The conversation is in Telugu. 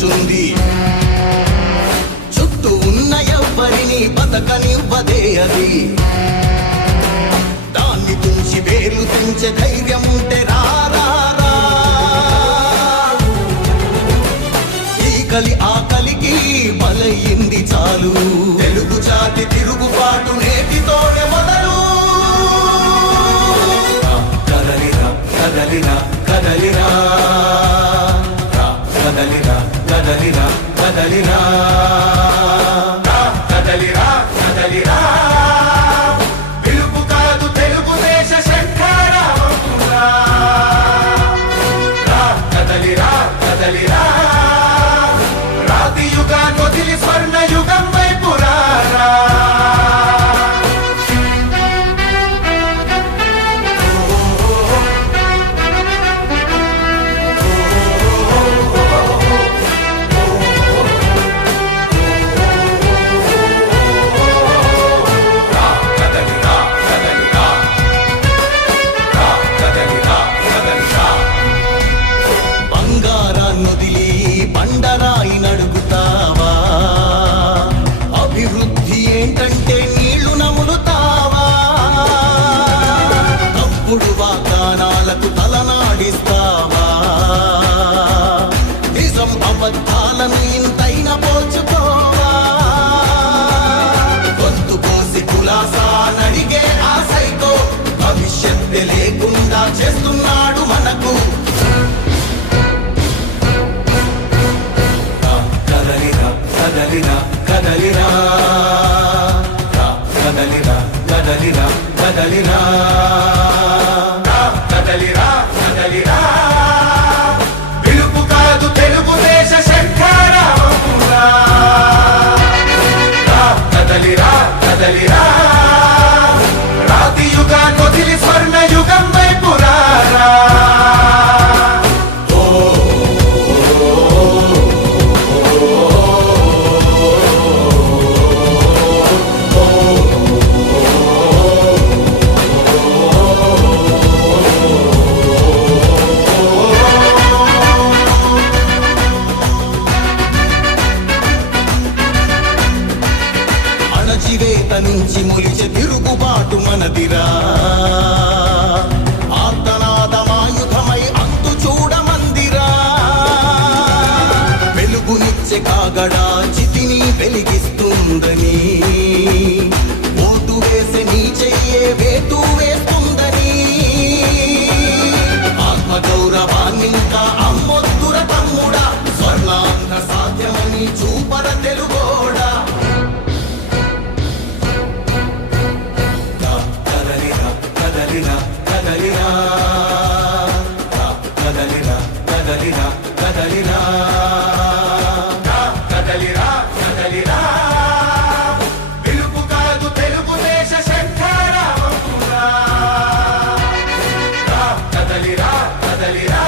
కూర్చుంది. చుట్టూ ఉన్న ఎవ్వరిని బతకనివ్వదే అది. దాన్ని తుంచి వేర్లు తుంచే ధైర్యం ఉంటే రారా. ఈకలి ఆకలికి బలయింది చాలు. తెలుగు జాతి తిరుగుబాటు నేటితోనే మొదలు. కదలిరా కదలిరా కదలిరా కదలిరా కదలిరా కదలిరా కదలిరా కదలిరా. పిలుపు కాదు తెలుగుదేశ శంఖారావమురా. కదలిరా కదలిరా. రాతి యుగాన్ని వదిలి స్వర్ణ యుగం వైపు రారా. ఏంటంటే నీళ్లు నములుతావా? తప్పుడు వాగ్దానాలకు తలనాడిస్తావా? నిజం అబద్ధాలను ఇంతైనా పోల్చుకోవా? గొంతు కోసి కులాసా నడిగే ఆశైతో భవిష్యత్తు లేకుండా చేస్తున్నాడు మనకు. కదలిరా కదలిరా కదలిరా కదలిరా కదలిరా కదలిరా కదలిరా కదలిరా. పిలుపు కాదు తెలుగుదేశ శంఖారావమురా. కదలిరా కదలిరా. రాతి యుగాన్ని వదిలి స్వర్ణ యుగం వైపు రారా. అణచివేత నుంచి మొలిచే తిరుగుబాటు మనదిరా. ఆర్తనాదమాయుధమై అంతు చూడమందిరా. వెలుగునిచ్చే కాగడా చితిని వెలిగిస్తుందని. ఓటు వేసే నీ చెయ్యే వేటు వేస్తుందని. ఆత్మగౌరవాన్నింకా అమ్మొద్దుర తమ్ముడా. స్వర్ణాంధ్ర సాధ్యమని చూపర తెలుగోడా. కదలిరా కదలిరా కదలిరా కదలిరా కదలిరా కదలిరా కదలిరా. పిలుపు కాదు తెలుగుదేశ శంఖారావమురా. కదలిరా కదలిరా.